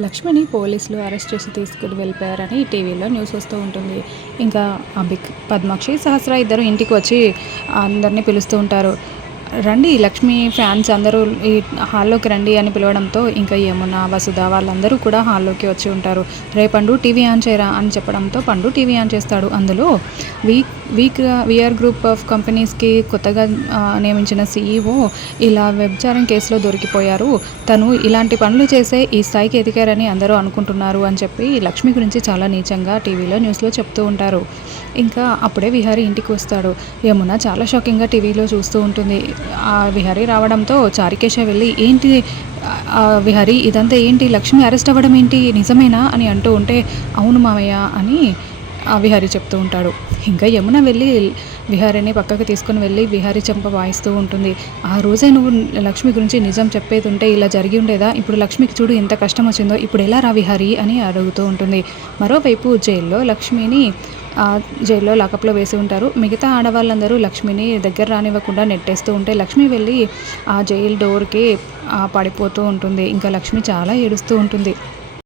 లక్ష్మిని పోలీసులు అరెస్ట్ చేసి తీసుకుని వెళ్ళిపోయారని టీవీలో న్యూస్ వస్తూ ఉంటుంది. ఇంకా పద్మాక్షి, సహస్ర ఇద్దరు ఇంటికి వచ్చి అందరినీ పిలుస్తూ ఉంటారు. రండి లక్ష్మి ఫ్యాన్స్ అందరూ ఈ హాల్లోకి రండి అని పిలవడంతో ఇంకా యమున, వసుధ వాళ్ళందరూ కూడా హాల్లోకి వచ్చి ఉంటారు. రే పండు టీవీ ఆన్ చేయరా అని చెప్పడంతో పండు టీవీ ఆన్ చేస్తాడు. అందులో వీఆర్ గ్రూప్ ఆఫ్ కంపెనీస్కి కొత్తగా నియమించిన సీఈఓ ఇలా వ్యభిచారం కేసులో దొరికిపోయారు. తను ఇలాంటి పనులు చేసే ఈ స్థాయికి ఎదిగారని అందరూ అనుకుంటున్నారు అని చెప్పి లక్ష్మి గురించి చాలా నీచంగా టీవీలో న్యూస్లో చెప్తూ ఉంటారు. ఇంకా అప్పుడే విహారీ ఇంటికి వస్తాడు. యమున చాలా షాకింగ్గా టీవీలో చూస్తూ ఉంటుంది. ఆ విహారీ రావడంతో చారికేశ వెళ్ళి ఏంటి విహారీ ఇదంతా ఏంటి, లక్ష్మి అరెస్ట్ అవ్వడం ఏంటి, నిజమేనా అని అంటూ ఉంటే అవును మామయ్య అని విహారీ చెప్తూ ఉంటాడు. ఇంకా యమున వెళ్ళి విహారీని పక్కకు తీసుకుని వెళ్ళి విహారీ చెంప వాయిస్తూ ఉంటుంది. ఆ రోజే నువ్వు లక్ష్మి గురించి నిజం చెప్పేది ఉంటే ఇలా జరిగి ఉండేదా, ఇప్పుడు లక్ష్మికి చూడు ఎంత కష్టం వచ్చిందో, ఇప్పుడు ఎలా రా విహారీ అని అడుగుతూ ఉంటుంది. మరోవైపు జైల్లో లక్ష్మిని జైల్లో లాకప్లో వేసి ఉంటారు. మిగతా ఆడవాళ్ళందరూ లక్ష్మిని దగ్గర రానివ్వకుండా నెట్టేస్తూ ఉంటే లక్ష్మి వెళ్ళి ఆ జైలు డోర్కి పడిపోతూ ఉంటుంది. ఇంకా లక్ష్మి చాలా ఏడుస్తూ ఉంటుంది.